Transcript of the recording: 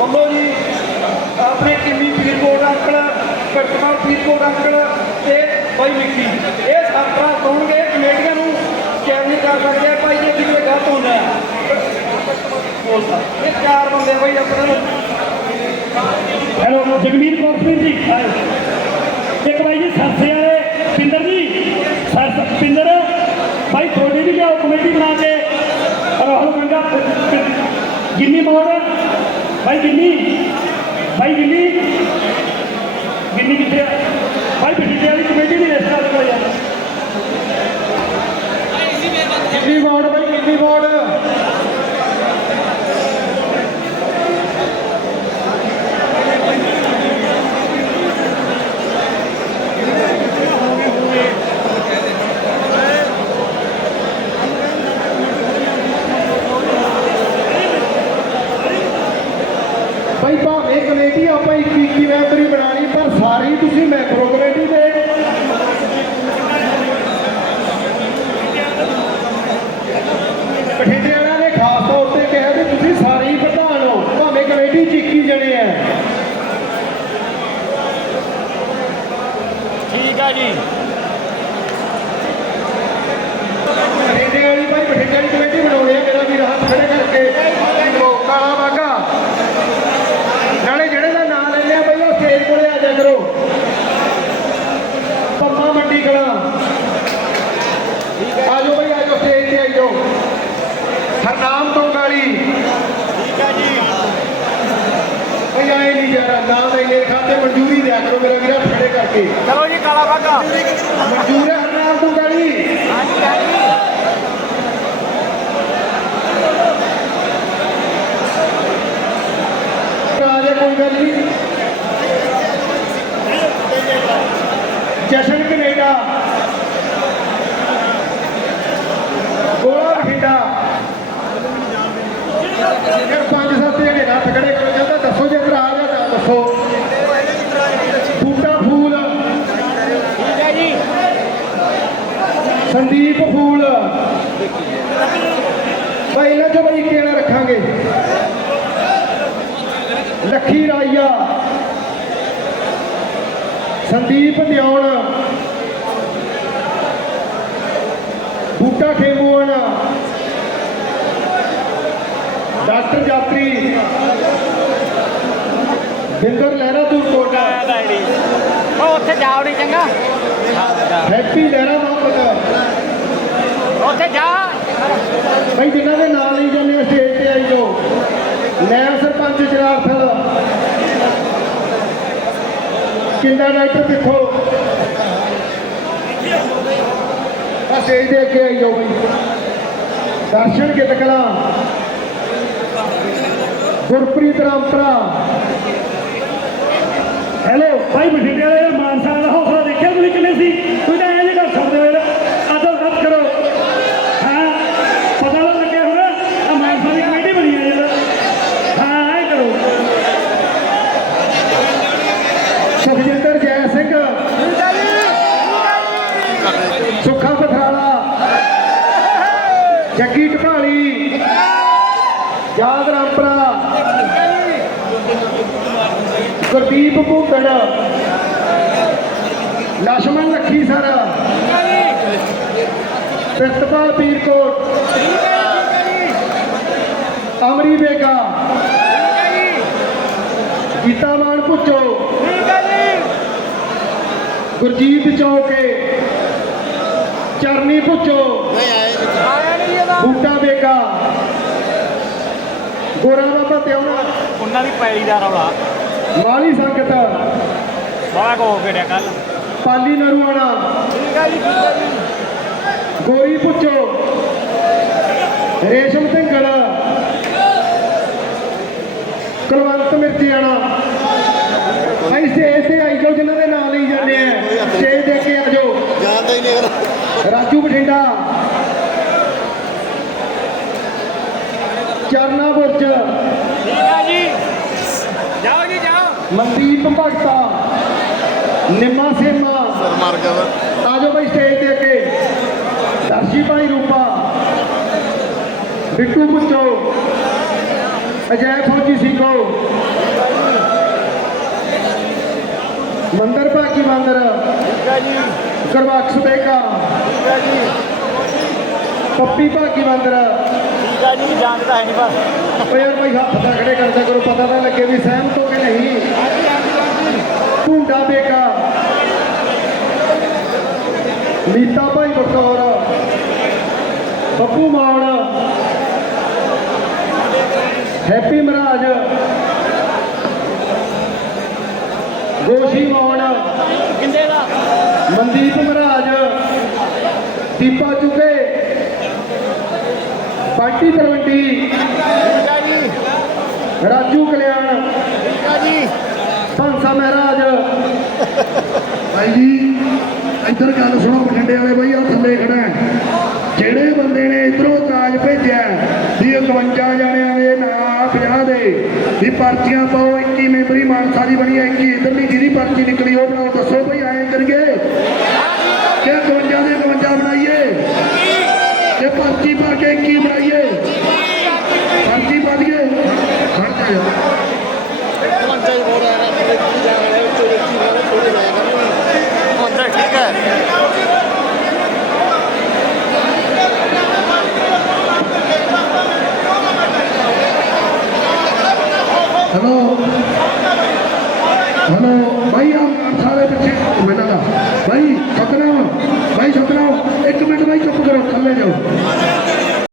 ਮੰਨੋ ਜੀ, ਆਪਣੇ ਕਿੰਨੀ ਪੀਰਕੋਟ ਅੰਕਲ ਕਟਕਾ ਪੀਰਕੋਟ ਅੰਕਲ ਤੇ ਬਾਈ ਮਿੱਟੀ ਇਹ ਸਾਤਰਾ ਕਹੋਗੇ ਕਮੇਟੀਆਂ ਨੂੰ ਚੈਲੰਜ ਕਰ ਸਕਦੇ ਆ ਭਾਈ ਜੇ ਕਿਤੇ ਗਲਤ ਹੁੰਦਾ ਬੋਲਦਾ ਇਹ ਚਾਰ ਬੰਦੇ ਬਾਈ ਆਪਣੇ ਨੂੰ। ਹੈਲੋ, ਜਗਮੀਤ ਕੌਰ ਸਿੰਘ ਜੀ। ਆਏ ਇੱਕ ਬਾਈ ਜੀ, ਸਰਸੇ ਵਾਲੇ, ਪਿੰਦਰ ਜੀ। ਸਰਸ ਪਿੰਦਰ, ਬਾਈ ਤੁਹਾਡੀ ਵੀ ਕਮੇਟੀ ਬਣਾ ਕੇ। ਰਾਹੁਲ ਗੰਗਾ, ਜਿੰਨੀ ਪ- ਮੋੜ ਬਾਈ ਗਿੰਨੀ ਬਾਈ ਗਿੰਨੀ ਗਿੰਨੀ ਕਿੱਥੇ ਆ ਬਾਈ ਬਠਿੰਡੇ ਵਾਲੀ ਕਮੇਟੀ ਦੀ ਲਿਸਟ ਆ ਦਿਓ ਯਾਰ ਕਿੰਨੀ ਵਾਰਡ ਬਾਈ ਕਿੰਨੀ ਵਾਰਡ ਭਾਈ ਭਾਵੇਂ ਕਮੇਟੀ ਆਪਾਂ 21 21 ਮੈਂਬਰੀ ਬਣਾਣੀ ਪਰ ਸਾਰੀ ਤੁਸੀਂ ਮੈਕਰੋ ਕਮੇਟੀ ਦੇ ਬਠਿੰਡੇ ਵਾਲਿਆਂ ਨੇ ਖਾਸ ਤੌਰ ਤੇ ਕਿਹਾ ਵੀ ਤੁਸੀਂ ਸਾਰੇ ਹੀ ਪ੍ਰਧਾਨ ਹੋ ਭਾਵੇਂ ਕਮੇਟੀ ਚ 21 ਆ। ਠੀਕ ਆ ਜੀ ਬਠਿੰਡੇ ਵਾਲੀ ਭਾਈ ਬਠਿੰਡੇ ਵਾਲੀ ਕਮੇਟੀ ਬਣਾਉਣੀ ਆ ਮੇਰਾ ਵੀਰ ਹੱਥ ਖੜੇ ਕਰਕੇ ਉਹ ਕਾਲਾ ਬਾਗਾ ਨਾਲੇ ਜਿਹੜੇ ਦਾ ਨਾਂ ਲੈਂਦੇ ਆ ਭਾਈ ਉਹ ਸਟੇਜ ਕੋਲੇ ਆ ਜਾ ਕਰੋ ਪੰਮਾ ਮੰਡੀ ਕਲਾ ਆ ਜਾਓ ਭਾਈ ਆ ਜਾਓ ਸਟੇਜ ਤੇ ਆ ਜਾਓ ਹਰਨਾਮ ਤੋਂ ਗਾਲੀ ਠੀਕ ਆ ਜੀ ਭਾਈ ਆਏ ਨਹੀਂ ਯਾਰ ਨਾਮ ਲੈਣੇ ਖਾਤੇ ਮਨਜ਼ੂਰੀ ਦਿਆ ਕਰੋ ਮੇਰਾ ਵੀਰ ਹੱਥ ਖੜੇ ਕਰਕੇ ਚਲੋ ਜੀ ਕਾਲਾ ਬਾਗਾ ਮਨਜ਼ੂਰ ਹੈ ਹਰਨਾਮ ਤੋਂ ਗਾਲੀ ਰਾਜੇ ਕੋਈ ਗੱਲ ਨਹੀਂ ਜਸ਼ਨ ਕੈਨੇਡਾ ਗੋਲਾ ਬਠਿੰਡਾ ਯਾਰ ਪੰਜ ਸੱਤ ਜਣੇ ਨਾ ਖੜੇ ਕਰੋ ਜਾਂਦਾ ਦੱਸੋ ਜੇ ਭਰਾ ਆ ਤਾਂ ਦੱਸੋ ਬੂਟਾ ਫੂਲ ਠੀਕ ਆ ਜੀ ਸੰਦੀਪ ਫੂਲ ਭਾਈ ਇਹਨਾਂ ਚੋਂ ਭਾਈ ਕਿਹੜਾ ਰੱਖਾਂਗੇ ਲੱਖੀ ਰਾਈਆ। ਸੰਦੀਪ ਦਿਉਣ ਬੂਟਾ ਖੇਮੂਣ ਡਾਕਟਰ ਜਾਤਰੀ ਬਿੰਦਰ ਲਹਿਰਾ ਦੂਰ ਕੋਟਾ। ਉਹ ਉੱਥੇ ਜਾਓ ਨਹੀਂ ਚੰਗਾ। ਹੈਪੀ ਲਹਿਰਾ ਮੁਹੰਮਦ ਉੱਥੇ ਜਾ। ਭਾਈ ਜਿਨ੍ਹਾਂ ਦੇ ਨਾਂ ਲਈ ਜਾਂਦੇ ਆ ਸਟੇਜ ਤੇ ਆਈ ਜੋ ਨਾਇਬ ਸਰਪੰਚ ਜਨਾਰਥਲ ਕਿੰਦਾ ਡਾਕਟਰ ਦੇਖੋ ਆ ਸਟੇਜ ਦੇ ਕੇ ਆਈ ਜੋ ਬਈ। ਦਰਸ਼ਨ ਗਿੱਤਕਲਾ ਗੁਰਪ੍ਰੀਤ ਰਾਮਪਰਾ ਹੈਲੋ ਭਾਈ ਬਠਿੰਡੇ ਵਾਲੇ ਮਾਨਸਾ ਦਾ ਹੌਸਲਾ ਦੇਖਿਆ ਤੁਸੀਂ ਕਿੰਨੇ ਸੀ? ਤੁਸੀਂ ਸੁਖਜਿੰਦਰ ਜੈ ਸਿੰਘ ਸੁੱਖਾ ਪਥਰਾਲਾ ਜੱਗੀ ਢਪਾਲੀ ਯਾਦ ਰਾਮਪਰਾ ਗੁਰਦੀਪ ਭੂੰਦੜ ਲక్ష్మణ ਲੱਖੀ ਸਰ ਪ੍ਰਿਤਪਾਲ ਪੀਰਕੋਟ ਅਮਰੀ ਬੇਗਾ ਗੀਤਾਵਾਨ ਭੁੱਚੋ ਗੁਰਜੀਤ ਚੌਕੇ ਚਰਨੀ ਪੁੱਚੋ ਬੂਟਾ ਬੇਗਾ। ਗੋਰਾ ਬਾਬਾ ਤਿਉਣਾ ਉਹਨਾਂ ਦੀ ਪੈਲੀ ਦਾ ਰੌਲਾ। ਮਾਲੀ ਸੰਗਤ। ਬੜਾ ਕੋ ਹੋ ਗਿਆ ਕੱਲ ਪਾਲੀ ਨਰੂਆਣਾ। ਗੋਰੀ ਪੁੱਚੋ ਰੇਸ਼ਮ ਢਿੰਗਲ। ਕੁਲਵੰਤ ਮਿਰਤੀਆਣਾ ਭਾਈ ਸਟੇਜ ਤੇ ਆਈ ਜਾਓ ਜਿਨ੍ਹਾਂ ਦੇ ਨਾਂ ਲਈ ਜਾਂਦੇ ਆ। ਰਾਜੂ ਬਠਿੰਡਾ। ਚਰਨਾ ਬੁਰਜ। ਠੀਕ ਆ ਜੀ ਜਾਓ ਜੀ ਜਾਓ ਮਨਦੀਪ ਭਗਤਾ। ਨਿੰਮਾ ਸੇਮਾ। ਸਰ ਮਾਰ ਗਿਆ ਆਜੋ ਭਾਈ ਸਟੇਜ ਤੇ ਅੱਗੇ। ਦਰਸ਼ੀ ਭਾਈ ਰੂਪਾ। ਬਿੱਟੂ ਪੁੱਤੋ ਅਜੈ ਫੌਜੀ ਸਿੰਘੋ। ਮੰਦਰ ਭਾਗੀ ਮੰਦਰ। ਠੀਕ ਆ ਜੀ ਗੁਰਬਖਸ਼ ਬੇਗਾ ਠੀਕ ਹੈ ਜੀ ਪੱਪੀ ਭਾਗੀ ਮੰਦਰ। ਠੀਕ ਹੈ ਜੀ ਜਾਣਦਾ ਹੈ ਨਹੀਂ ਪਰ ਓ ਯਾਰ ਭਾਈ ਹੱਥ ਤਾਂ ਖੜੇ ਕਰਦਾ ਕਰੋ ਪਤਾ ਤਾਂ ਲੱਗੇ ਵੀ ਸਹਿਮਤ ਹੋ ਕਿ ਨਹੀਂ। ਢੂੰਡਾ ਬੇਗਾ ਨੀਤਾ ਭਾਈ ਬਕੌਰ ਬੱਬੂ ਮਾਨ। ਹੈਪੀ ਮਹਾਰਾਜ। ਗੋਸ਼ੀ ਮਾਨ ਕਿੰਨੇ ਦਾ? ਮਨਦੀਪ ਮਹਾਰਾਜ, ਦੀਪਾ ਚੁਗੇ ਪਾਰਟੀ ਤਲਵੰਡੀ ਰਾਜੂ ਕਲਿਆਣ ਜੀ ਭਾਂਸਾ ਮਹਾਰਾਜ। ਭਾਈ ਜੀ, ਇੱਧਰ ਗੱਲ ਸੁਣੋ, ਬਠਿੰਡੇ ਵਾਲੇ ਬਈ ਆ ਥੱਲੇ ਖੜਾ ਜਿਹੜੇ ਬੰਦੇ ਨੇ ਇਧਰੋਂ ਤਾਜ ਭੇਜਿਆ, ਵੀ 51 ਜਾਣਿਆਂ ਦੇ ਨਾਂ 50 ਦੇ ਵੀ ਪਰਚੀਆਂ ਪਾਓ 21 ਮੈਂਬਰੀ ਮਾਨਸਾ ਦੀ ਬਣੀ 21 ਇਧਰਲੀ ਜਿਹਦੀ ਪਰਚੀ ਨਿਕਲੀ ਉਹ ਬਣਾਓ ਦੱਸੋ ਭਈ ਐਂ ਕਰੀਏ। ਕਿ 51 ਦੇ 51 ਬਣਾਈਏ। ਕਿ ਪਰਚੀ ਪਾ ਕੇ 21 ਬਣਾਈਏ। ਪਰਚੀ ਪਾ ਦਈਏ ਖੜ ਜਾ ਕਿ ਕੀ ਠੀਕ ਹੈ। ਹੈਲੋ। ਹੈਲੋ ਭਾਈ ਆ ਸਾਰੇ ਪਿੱਛੇ ਮਿੰਟਾਂ ਦਾ ਭਾਈ ਸਤਨਾਮ ਭਾਈ ਸਤਨਾਮ ਇੱਕ ਮਿੰਟ ਭਾਈ ਚੁੱਪ ਕਰੋ ਥੱਲੇ ਜਾਓ